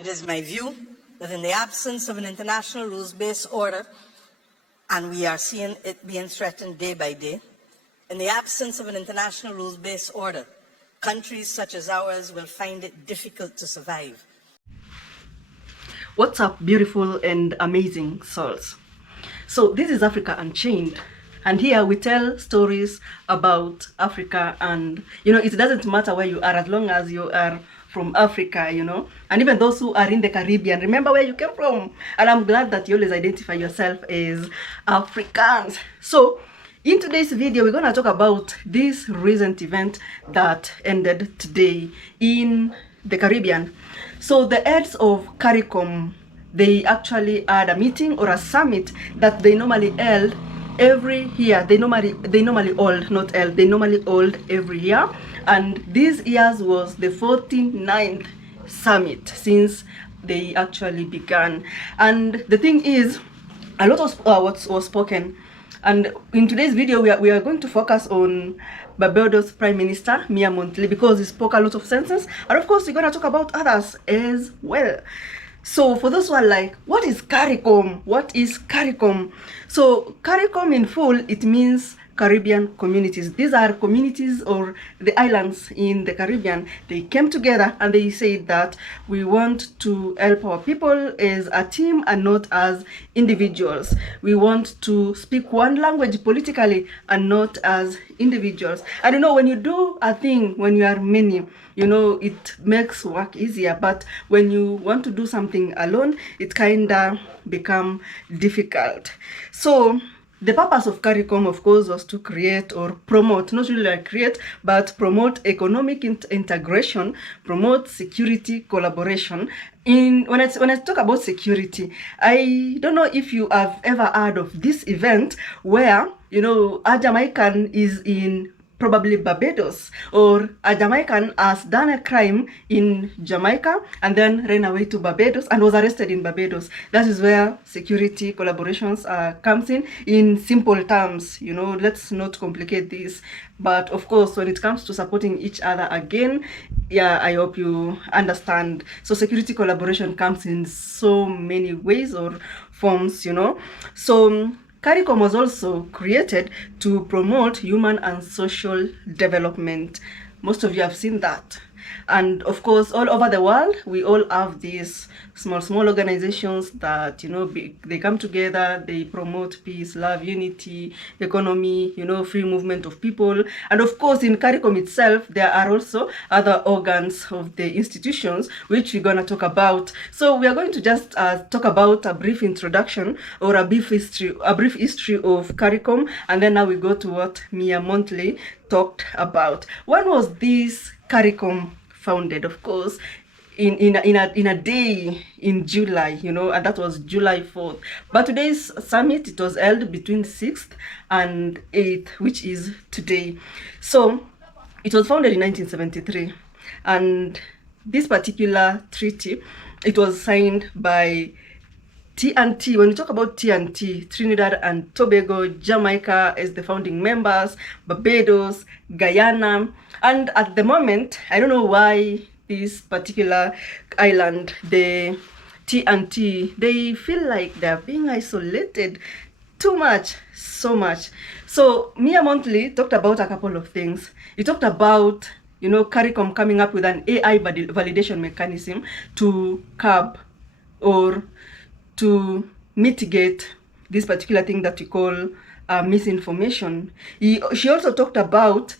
It is my view that in the absence of an international rules-based order, and we are seeing it being threatened day by day, in the absence of an international rules-based order, countries such as ours will find it difficult to survive. What's up, beautiful and amazing souls? So this is Africa Unchained, and here we tell stories about Africa, and it doesn't matter where you are as long as you are from Africa, and even those who are in the Caribbean, remember where you came from. And I'm glad that you always identify yourself as Africans. So in today's video, we're going to talk about this recent event that ended today in the Caribbean. So the heads of CARICOM, they actually had a meeting or a summit that they normally held every year. They normally hold every year, and this year's was the 49th summit since they actually began. And the thing is, a lot of what was spoken, and in today's video we are going to focus on Barbados Prime Minister Mia Mottley, because he spoke a lot of sentences, and of course we're going to talk about others as well. So for those who are like, what is CARICOM? What is CARICOM? So CARICOM in full, it means Caribbean communities. These are communities or the islands in the Caribbean. They came together and they said that we want to help our people as a team and not as individuals. We want to speak one language politically and not as individuals. And when you do a thing, when you are many, it makes work easier, but when you want to do something alone, it kind of become difficult. So the purpose of CARICOM, of course, was to create or promote, not really like create, but promote economic integration, promote security collaboration. When I talk about security, I don't know if you have ever heard of this event where, a Jamaican is in probably Barbados, or a Jamaican has done a crime in Jamaica and then ran away to Barbados and was arrested in Barbados. That is where security collaborations comes in simple terms. Let's not complicate this. But of course, when it comes to supporting each other again, I hope you understand. So security collaboration comes in so many ways or forms, So CARICOM was also created to promote human and social development. Most of you have seen that. And of course, all over the world, we all have these small organizations that, they come together, they promote peace, love, unity, economy, free movement of people. And of course, in CARICOM itself, there are also other organs of the institutions, which we're going to talk about. So we are going to just talk about a brief introduction or a brief history of CARICOM. And then now we go to what Mia Mottley talked about. When was this CARICOM founded? Of course, in a day in July, and that was July 4th. But today's summit, it was held between 6th and 8th, which is today. So it was founded in 1973, and this particular treaty, it was signed by TNT. When we talk about TNT, Trinidad and Tobago, Jamaica as the founding members, Barbados, Guyana, and at the moment, I don't know why this particular island, the TNT, they feel like they're being isolated too much, so much. So Mia Mottley talked about a couple of things. He talked about, CARICOM coming up with an AI validation mechanism to curb or to mitigate this particular thing that we call misinformation. She also talked about,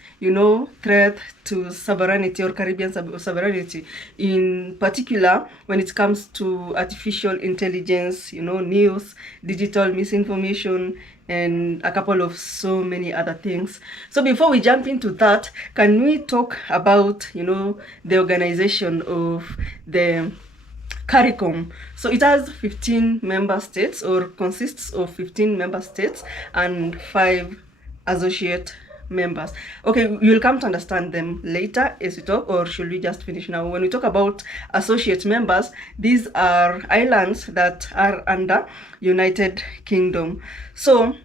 threat to sovereignty or Caribbean sovereignty, in particular when it comes to artificial intelligence, news, digital misinformation, and a couple of so many other things. So before we jump into that, can we talk about, the organization of the CARICOM? So it has 15 member states, or consists of 15 member states and 5 associate members. Okay, you'll come to understand them later as we talk, or should we just finish now? When we talk about associate members, these are islands that are under United Kingdom. So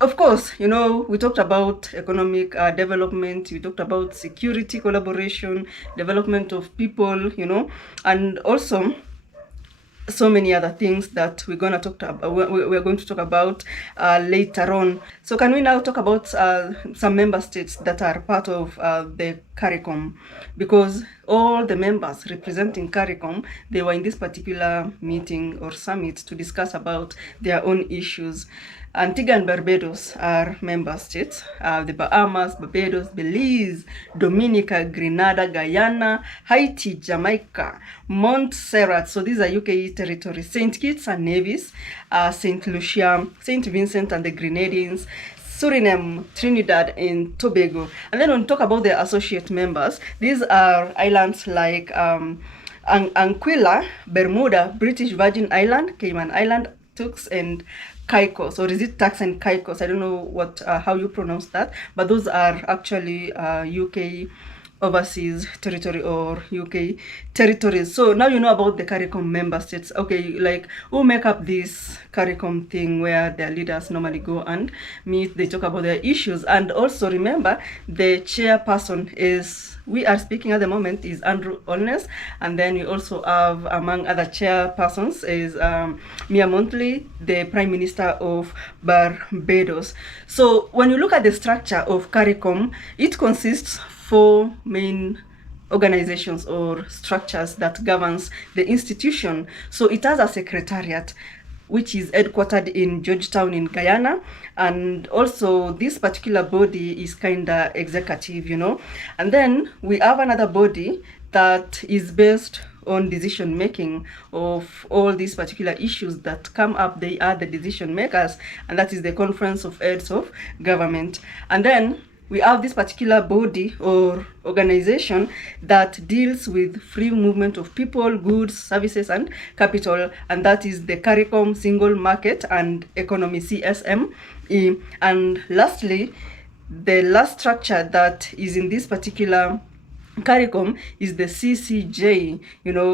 of course, we talked about economic development, we talked about security, collaboration, development of people, and also so many other things that we're going to talk about. We're going to talk about later on. So can we now talk about some member states that are part of the CARICOM? Because all the members representing CARICOM, they were in this particular meeting or summit to discuss about their own issues. Antigua and Barbados are member states. The Bahamas, Barbados, Belize, Dominica, Grenada, Guyana, Haiti, Jamaica, Montserrat. So these are UK territories. St. Kitts and Nevis, St. Lucia, St. Vincent and the Grenadines, Suriname, Trinidad, and Tobago. And then when we talk about the associate members, these are islands like Anguilla, Bermuda, British Virgin Island, Cayman Island, Turks, and Caicos, or is it Turks and Caicos? I don't know how you pronounce that, but those are actually UK overseas territory or UK territories. So now you know about the CARICOM member states. Okay, like who make up this CARICOM thing where their leaders normally go and meet, they talk about their issues. And also remember, the chairperson we are speaking at the moment is Andrew Holness, and then we also have, among other chairpersons, is Mia Mottley, the Prime Minister of Barbados. So when you look at the structure of CARICOM, it consists 4 main organizations or structures that governs the institution. So it has a secretariat, which is headquartered in Georgetown in Guyana, and also this particular body is kind of executive, And then we have another body that is based on decision making of all these particular issues that come up. They are the decision makers, and that is the Conference of Heads of Government. And then we have this particular body or organization that deals with free movement of people, goods, services, and capital, and that is the CARICOM Single Market and Economy, CSME. And lastly, the last structure that is in this particular CARICOM is the CCJ,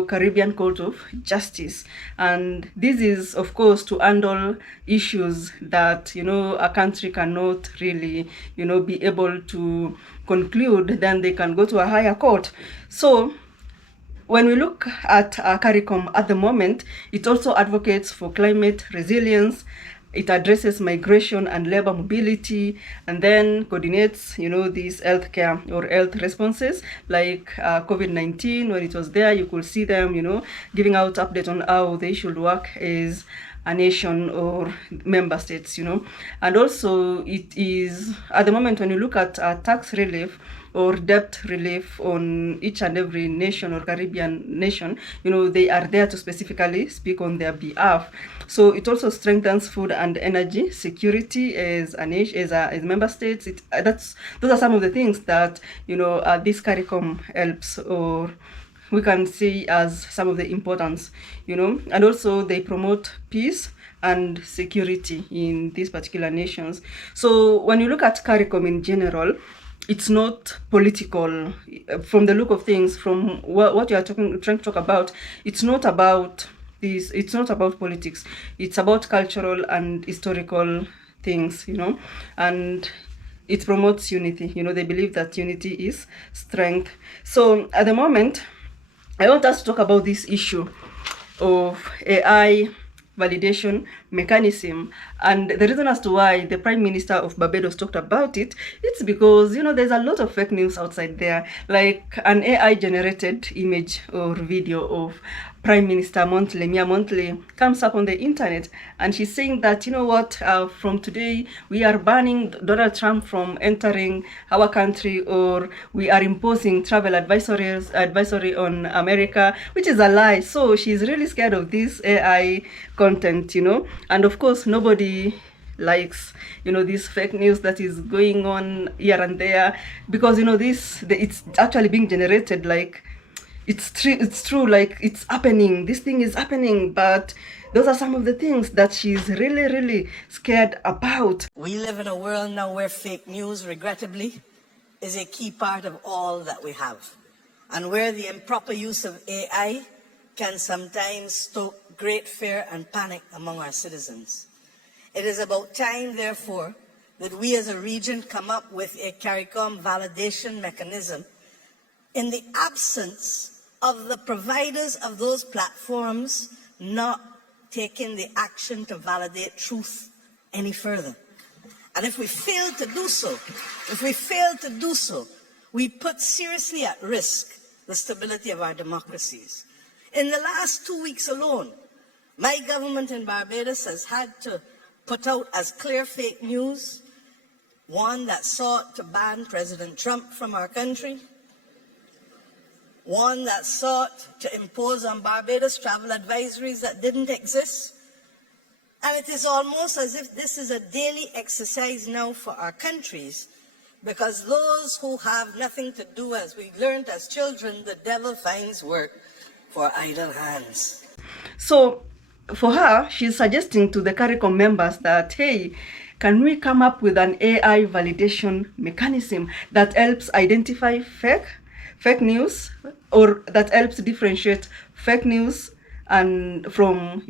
Caribbean Court of Justice. And this is, of course, to handle issues that, a country cannot really, be able to conclude. Then they can go to a higher court. So when we look at CARICOM at the moment, it also advocates for climate resilience. It addresses migration and labor mobility, and then coordinates, these healthcare or health responses like COVID-19. When it was there, you could see them, giving out updates on how they should work as a nation or member states, And also it is, at the moment, when you look at tax relief or debt relief on each and every nation or Caribbean nation, they are there to specifically speak on their behalf. So it also strengthens food and energy security as a nation, as member states. Those are some of the things that this CARICOM helps, or we can see as some of the importance, and also they promote peace and security in these particular nations. So when you look at CARICOM in general, it's not political from the look of things, from what you are trying to talk about. It's not about this, it's not about politics. It's about cultural and historical things, and it promotes unity. They believe that unity is strength. So at the moment, I want us to talk about this issue of AI validation mechanism, and the reason as to why the Prime Minister of Barbados talked about it, it's because there's a lot of fake news outside there, like an AI generated image or video of Prime Minister Mia Mottley comes up on the internet, and she's saying that, from today we are banning Donald Trump from entering our country, or we are imposing travel advisory on America, which is a lie. So she's really scared of this AI content, and of course nobody likes this fake news that is going on here and there, because it's actually being generated like it's true, like it's happening, this thing is happening. But those are some of the things that she's really, really scared about. We live in a world now where fake news, regrettably, is a key part of all that we have, and where the improper use of AI can sometimes stoke great fear and panic among our citizens. It is about time, therefore, that we as a region come up with a CARICOM validation mechanism in the absence of the providers of those platforms not taking the action to validate truth any further. And if we fail to do so, we put seriously at risk the stability of our democracies. In the last 2 weeks alone, my government in Barbados has had to put out as clear fake news, one that sought to ban President Trump from our country, one that sought to impose on Barbados travel advisories that didn't exist. And it is almost as if this is a daily exercise now for our countries, because those who have nothing to do, as we learned as children, the devil finds work for idle hands. So for her, she's suggesting to the CARICOM members that, hey, can we come up with an AI validation mechanism that helps identify fake news, or that helps differentiate fake news and from,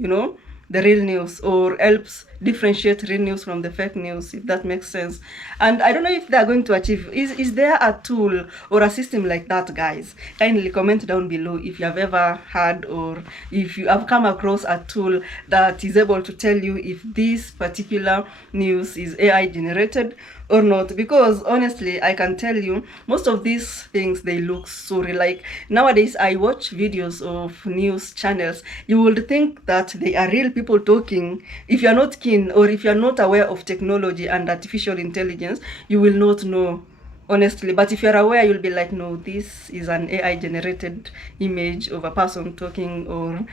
the real news, or helps differentiate real news from the fake news, if that makes sense. And I don't know if they're going to achieve. Is there a tool or a system like that, guys? Kindly comment down below if you have ever had, or if you have come across a tool that is able to tell you if this particular news is AI generated or not. Because honestly, I can tell you, most of these things, they look so real. Like nowadays, I watch videos of news channels. You would think that they are real people talking. If you're not keen, or if you're not aware of technology and artificial intelligence, you will not know, honestly. But if you're aware, you'll be like, no, this is an AI generated image of a person talking, or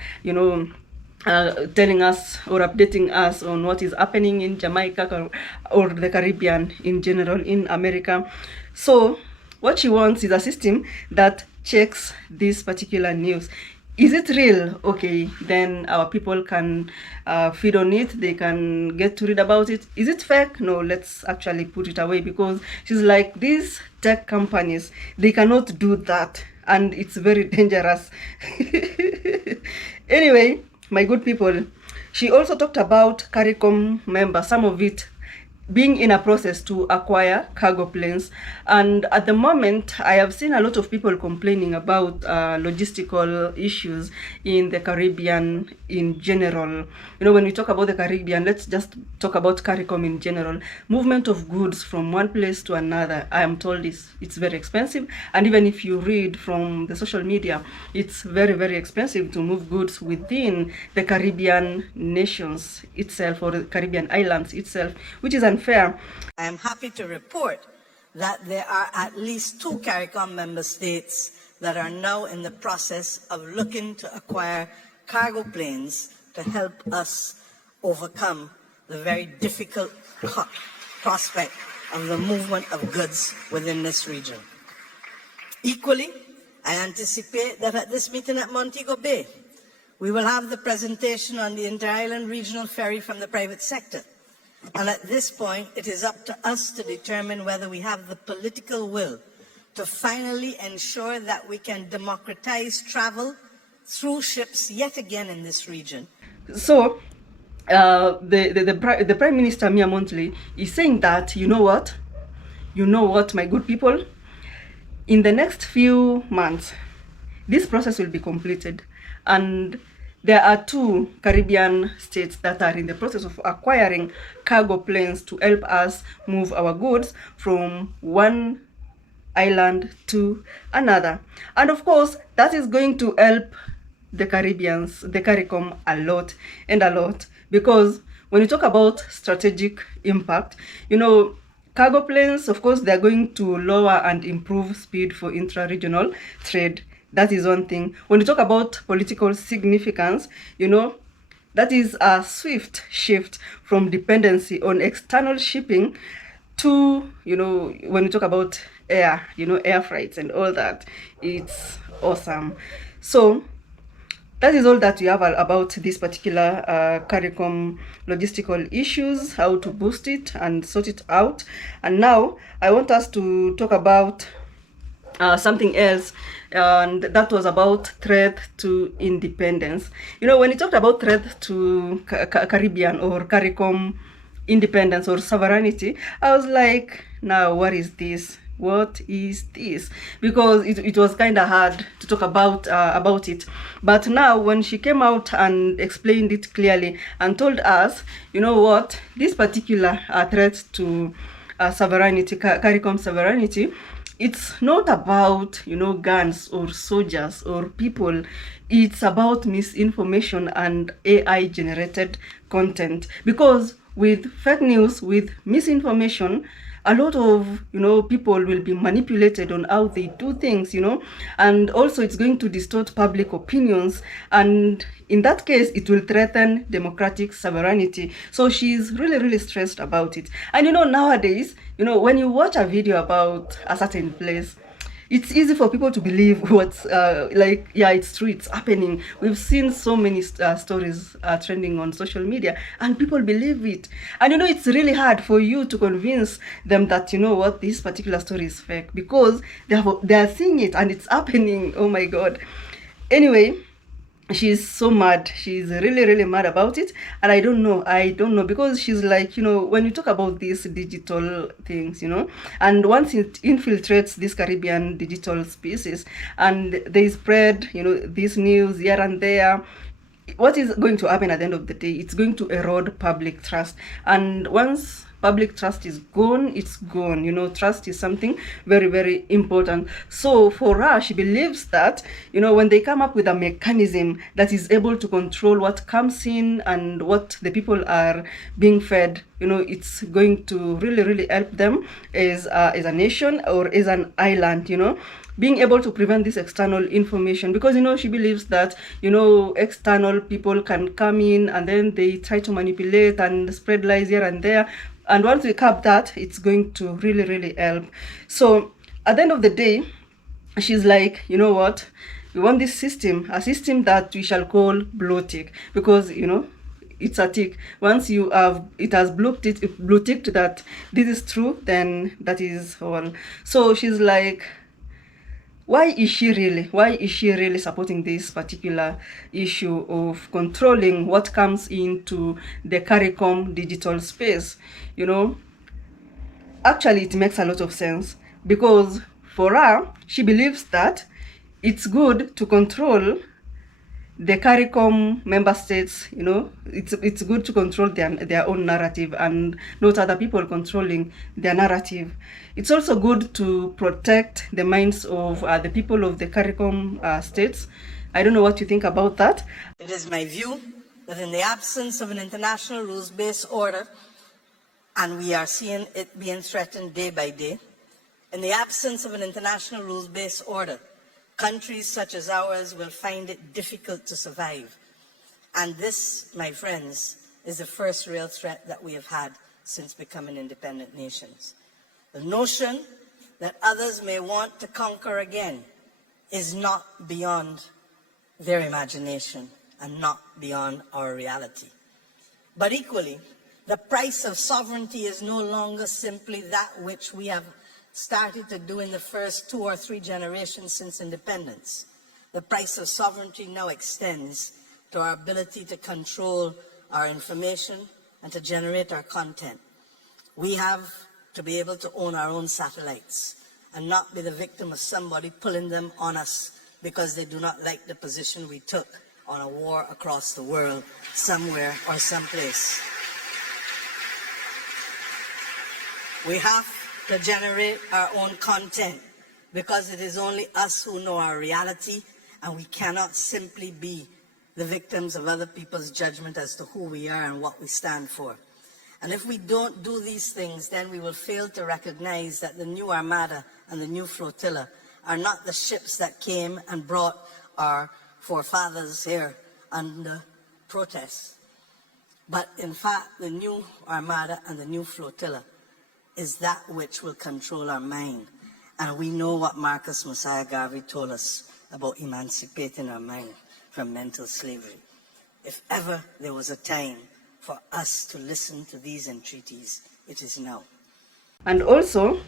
telling us or updating us on what is happening in Jamaica or the Caribbean in general, in America. So what she wants is a system that checks this particular news. Is it real? Okay, then our people can feed on it. They can get to read about it. Is it fake? No, let's actually put it away, because she's like, these tech companies, they cannot do that, and it's very dangerous. Anyway, my good people, she also talked about CARICOM members, some of it being in a process to acquire cargo planes. And at the moment, I have seen a lot of people complaining about logistical issues in the Caribbean in general. When we talk about the Caribbean, let's just talk about CARICOM in general. Movement of goods from one place to another, I am told it's very expensive. And even if you read from the social media, it's very, very expensive to move goods within the Caribbean nations itself, or the Caribbean islands itself, which is unfair. I am happy to report that there are at least 2 CARICOM member states that are now in the process of looking to acquire cargo planes to help us overcome the very difficult prospect of the movement of goods within this region. Equally, I anticipate that at this meeting at Montego Bay, we will have the presentation on the inter-island regional ferry from the private sector. And at this point, it is up to us to determine whether we have the political will to finally ensure that we can democratize travel through ships yet again in this region. So, the Prime Minister Mia Mottley is saying that, you know what, my good people, in the next few months, this process will be completed, and there are 2 Caribbean states that are in the process of acquiring cargo planes to help us move our goods from one island to another. And of course, that is going to help the Caribbeans, the CARICOM, a lot, because when you talk about strategic impact, cargo planes, of course, they're going to lower and improve speed for intra-regional trade. That is one thing. When you talk about political significance, that is a swift shift from dependency on external shipping to, when you talk about air, air freights and all that, it's awesome. So that is all that we have about this particular CARICOM logistical issues, how to boost it and sort it out. And now I want us to talk about something else, and that was about threat to independence. When you talked about threat to Caribbean or CARICOM independence or sovereignty, I was like, now what is this? What is this? Because it was kind of hard to talk about it. But now when she came out and explained it clearly and told us, you know what, this particular threat to sovereignty, CARICOM sovereignty, it's not about, you know, guns or soldiers or people. It's about misinformation and AI generated content. Because with fake news, with misinformation, a lot of, you know, people will be manipulated on how they do things, you know, and also it's going to distort public opinions, and in that case it will threaten democratic sovereignty. So she's really stressed about it. And you know, nowadays, you know, when you watch a video about a certain place, it's easy for people to believe what's like, yeah, it's true, it's happening. We've seen so many stories trending on social media, and people believe it. And you know, it's really hard for you to convince them that, you know what, this particular story is fake, because they are seeing it and it's happening. Oh my God. Anyway, she's so mad. She's really mad about it. And I don't know, because she's like, you know, when you talk about these digital things, you know, and once it infiltrates this Caribbean digital spaces and they spread, you know, this news here and there, what is going to happen at the end of the day? It's going to erode public trust. And once public trust is gone, it's gone. You know, trust is something very important. So for her, she believes that, you know, when they come up with a mechanism that is able to control what comes in and what the people are being fed, you know, it's going to really help them as a nation or as an island, you know, being able to prevent this external information. Because, you know, she believes that, you know, external people can come in and then they try to manipulate and spread lies here and there. And once we cap that, it's going to really help. So at the end of the day, she's like, you know what, we want this system, a system that we shall call Blue Tick, because, you know, it's a tick. Once you have, it has blue ticked that this is true, then that is all. So she's like, why is she really supporting this particular issue of controlling what comes into the CARICOM digital space? You know, actually it makes a lot of sense, because for her, she believes that it's good to control the CARICOM member states. You know, it's good to control their own narrative and not other people controlling their narrative. It's also good to protect the minds of the people of the CARICOM states. I don't know what you think about that. It is my view that in the absence of an international rules-based order, and we are seeing it being threatened day by day, in the absence of an international rules-based order, countries such as ours will find it difficult to survive. And this, my friends, is the first real threat that we have had since becoming independent nations. The notion that others may want to conquer again is not beyond their imagination and not beyond our reality. But equally, the price of sovereignty is no longer simply that which we have started to do in the first 2 or 3 generations since independence. The price of sovereignty now extends to our ability to control our information and to generate our content. We have to be able to own our own satellites and not be the victim of somebody pulling them on us because they do not like the position we took on a war across the world somewhere or someplace. We have to generate our own content because it is only us who know our reality, and we cannot simply be the victims of other people's judgment as to who we are and what we stand for. And if we don't do these things, then we will fail to recognize that the new Armada and the new flotilla are not the ships that came and brought our forefathers here under protest. But in fact, the new Armada and the new flotilla is that which will control our mind. And we know what Marcus Messiah Garvey told us about emancipating our mind from mental slavery. If ever there was a time for us to listen to these entreaties, it is now. And also,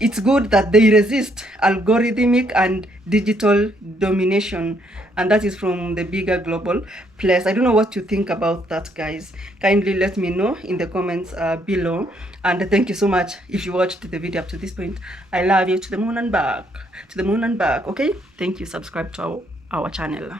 it's good that they resist algorithmic and digital domination, and that is from the bigger global place. I don't know what you think about that, guys. Kindly let me know in the comments below, and thank you so much if you watched the video up to this point. I love you to the moon and back, to the moon and back. Okay, thank you. Subscribe to our channel.